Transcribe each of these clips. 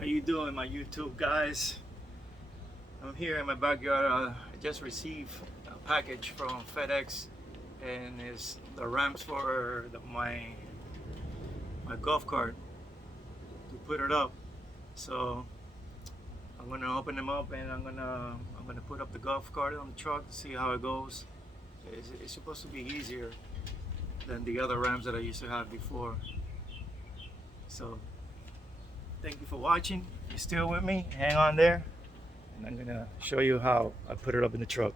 How you doing, my YouTube guys? I'm here in my backyard. I just received a package from FedEx, and it's the ramps for my golf cart to put it up. So I'm gonna open them up, and I'm gonna put up the golf cart on the truck to see how it goes. It's supposed to be easier than the other ramps that I used to have before. So thank you for watching. You're still with me? Hang on there, and I'm gonna show you how I put it up in the truck.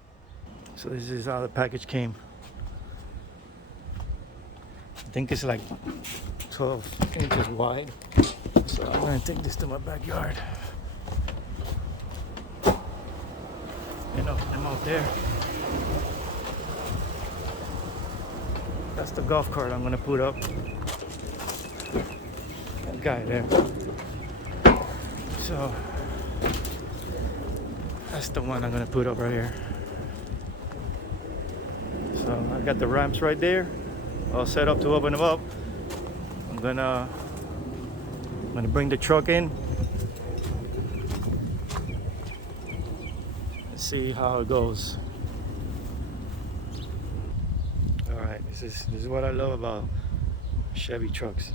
So this is how the package came. I think it's like 12 inches wide. So I'm gonna take this to my backyard. And up them out there. That's the golf cart I'm gonna put up. That guy there. So that's the one I'm gonna put up right here. So I got the ramps right there, all set up to open them up. I'm gonna bring the truck in. Let's see how it goes. All right, this is what I love about Chevy trucks.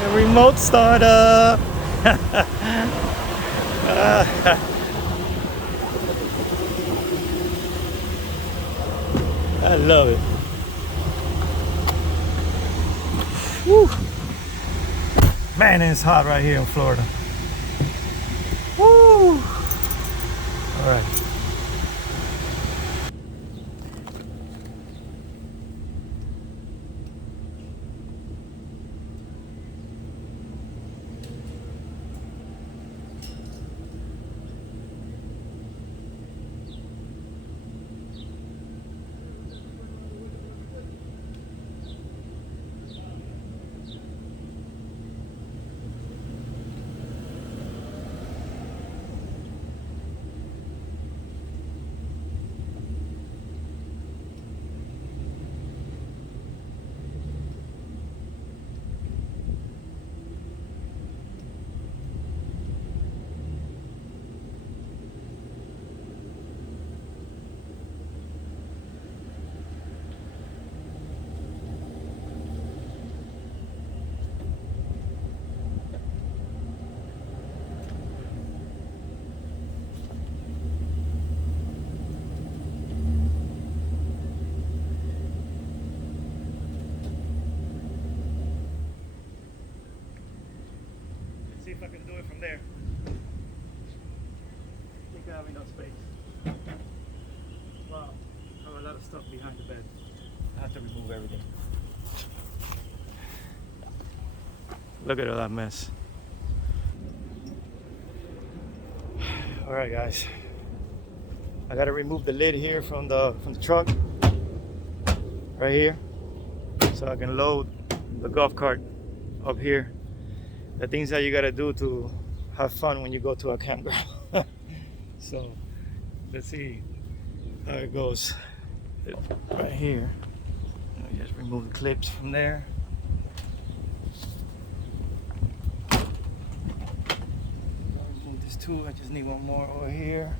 A remote starter. I love it. Woo. Man, it's hot right here in Florida. Woo. All right. See if I can do it from there. I think I have enough space. Wow, I have a lot of stuff behind the bed. I have to remove everything. Look at all that mess. All right, guys. I gotta remove the lid here from the truck, right here, so I can load the golf cart up here. The things that you gotta do to have fun when you go to a campground. So let's see how it goes. Right here, I just remove the clips from there. I'll remove this too. I just need one more over here.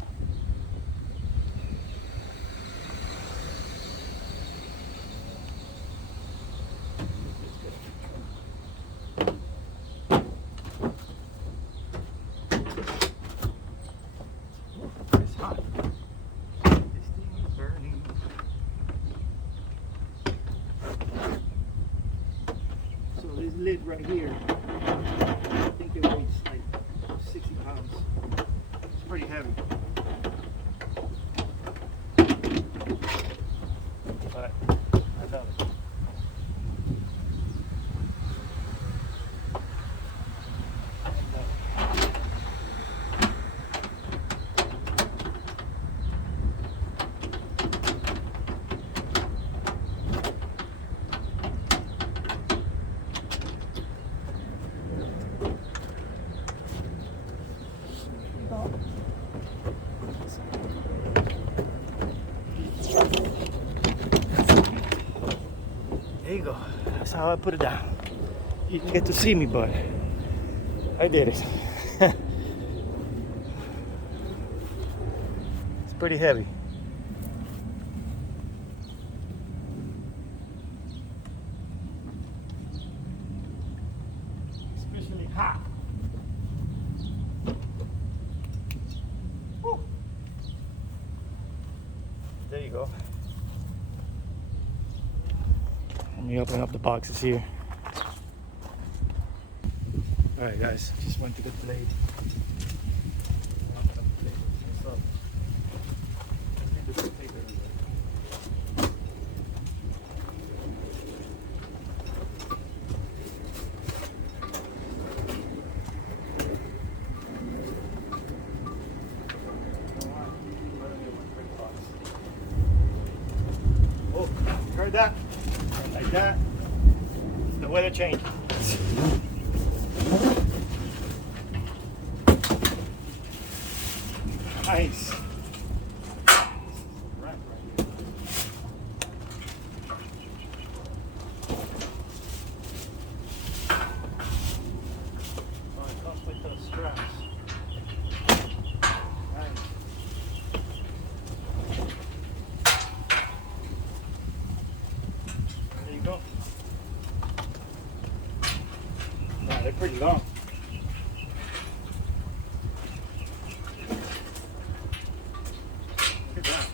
This lid right here, I think it weighs like 60 pounds. It's pretty heavy. But I love it. There you go. That's how I put it down. You can get to see me, but I did it. It's pretty heavy. Especially hot. Woo. There you go. Let me open up the boxes here. Alright guys, just went to get the blade. Open up the blade. What's up? I think there's some paper in there. Oh, you heard that? Like that. The weather changed. Nice. Right here. Oh, it comes with those straps. Nice. There you go. Wow, they're pretty long. Look at that.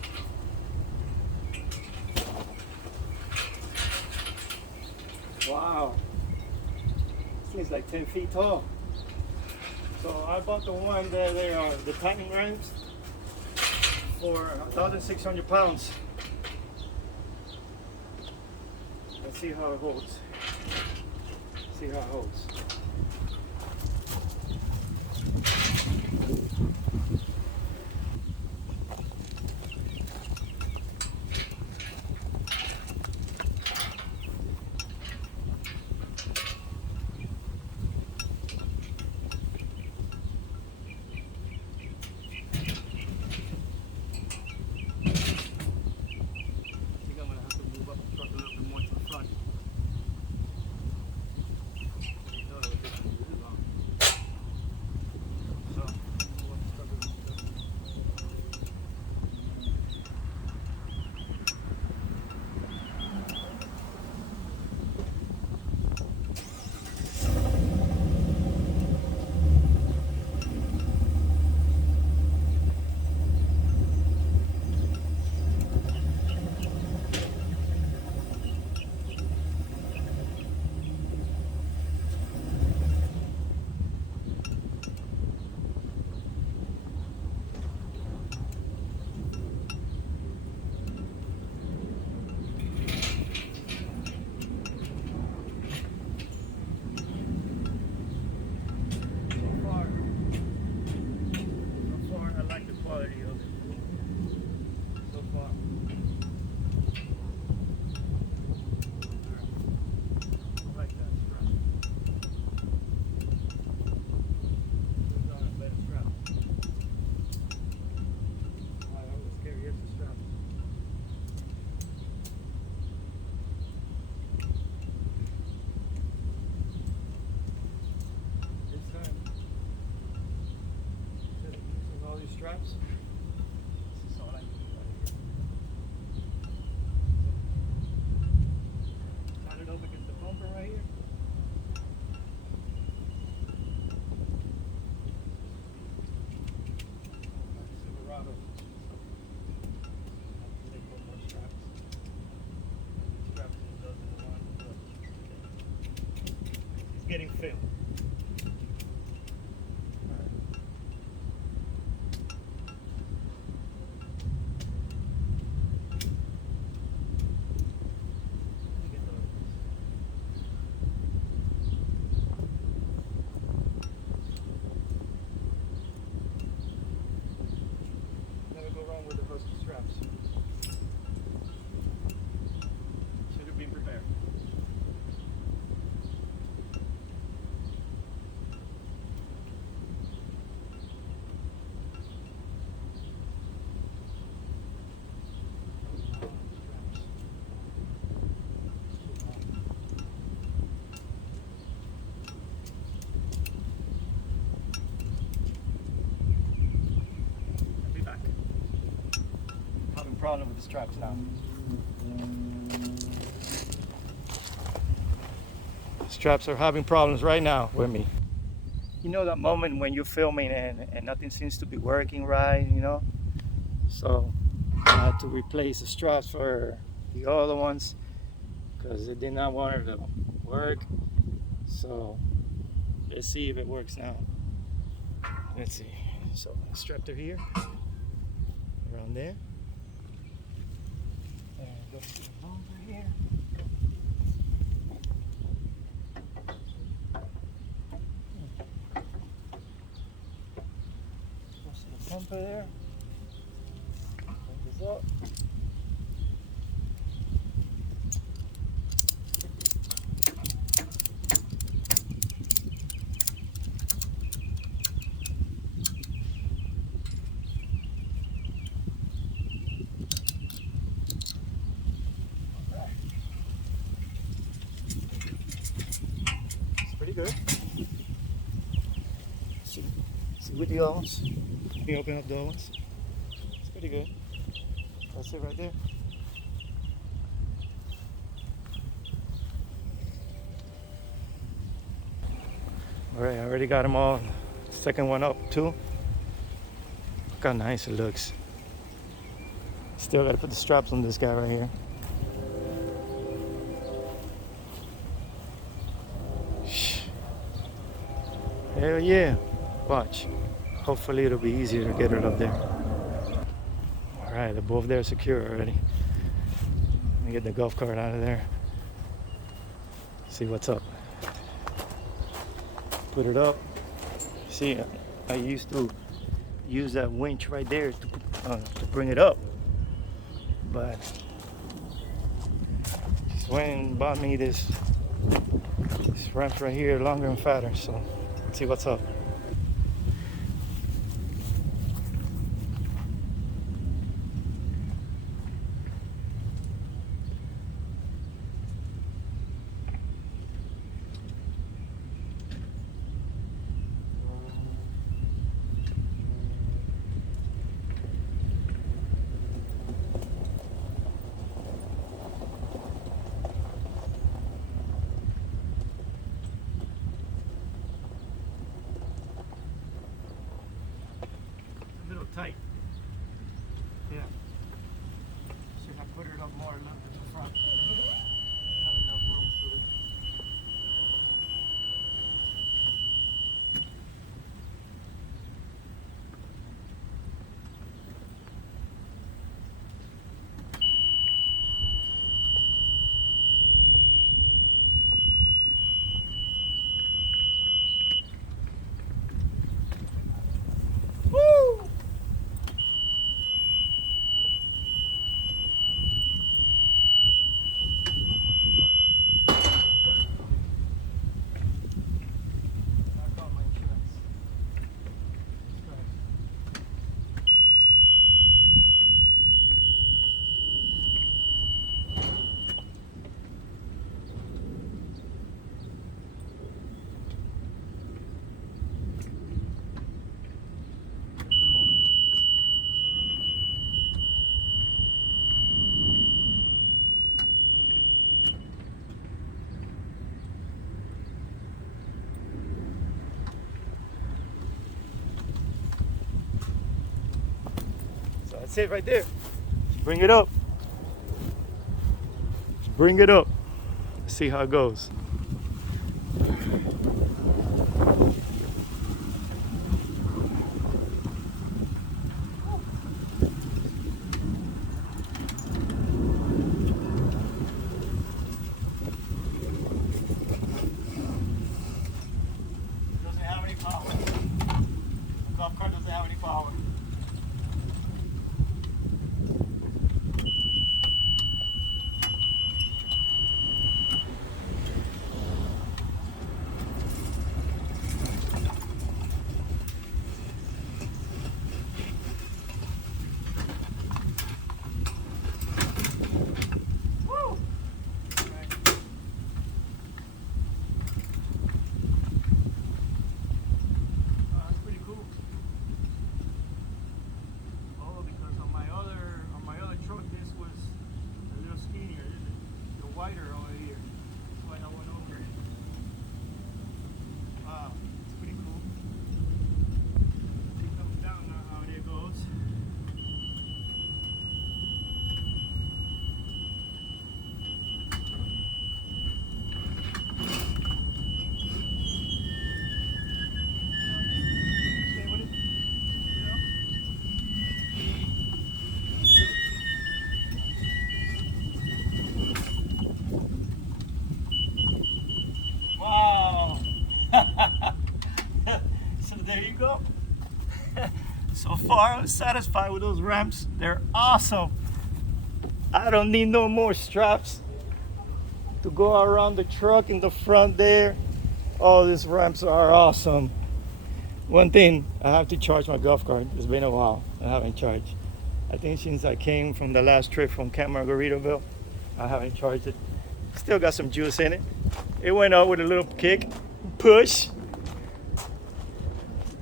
Wow. This thing's like 10 feet tall. So I bought the one that they are the tightening ramps for 1,600 pounds. Let's see how it holds. See how it holds. Straps. This is all I need right here. Line it up against the bumper right here. Silverado. They put more straps. Straps in the dozen and one. It's getting filled. With the husky straps. Should have been prepared. problem with the straps now. Straps are having problems right now with me. You know that moment when you're filming and nothing seems to be working right, you know? So I had to replace the straps for the other ones because it did not want it to work. So let's see if it works now. Let's see. So strap to here, around there, and go to the bumper here. Go to the bumper there. Bring this up. Pretty good. See with the other ones. Let me open up the other ones. It's pretty good. That's it right there. Alright, I already got them all. Second one up too. Look how nice it looks. Still gotta put the straps on this guy right here. Hell yeah. Watch. Hopefully it'll be easier to get it up there. Alright, they're both there secure already. Let me get the golf cart out of there. See what's up. Put it up. See, I used to use that winch right there to bring it up. But just went and bought me this ramp right here, longer and fatter. So let's see what's up. Tight. Yeah. Should have put it up more a little bit in front. Have enough room to it. Woo! That's it right there. Bring it up. Bring it up. See how it goes. Doesn't have any power. The golf cart doesn't have any power. wider over here. That's why I went over it. Wow, it's pretty cool. It comes down now how it goes. Stay with it. Yeah. Wow. So there you go. So far I'm satisfied with those ramps. They're awesome. I don't need no more straps to go around the truck in the front there. Oh, these ramps are awesome. One thing, I have to charge my golf cart. It's been a while. I haven't charged. I think since I came from the last trip from Camp Margaritaville, I haven't charged it. Still got some juice in it. It went up with a little kick, push.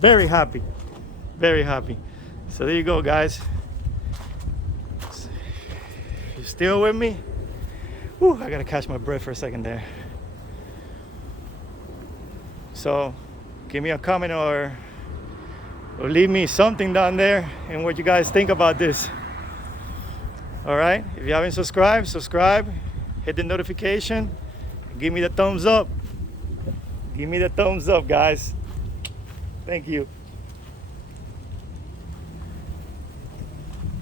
Very happy, very happy. So there you go, guys. You still with me? Whew, I gotta catch my breath for a second there. So give me a comment or leave me something down there and what you guys think about this. All right, if you haven't subscribed, subscribe, hit the notification, give me the thumbs up. Give me the thumbs up, guys. Thank you.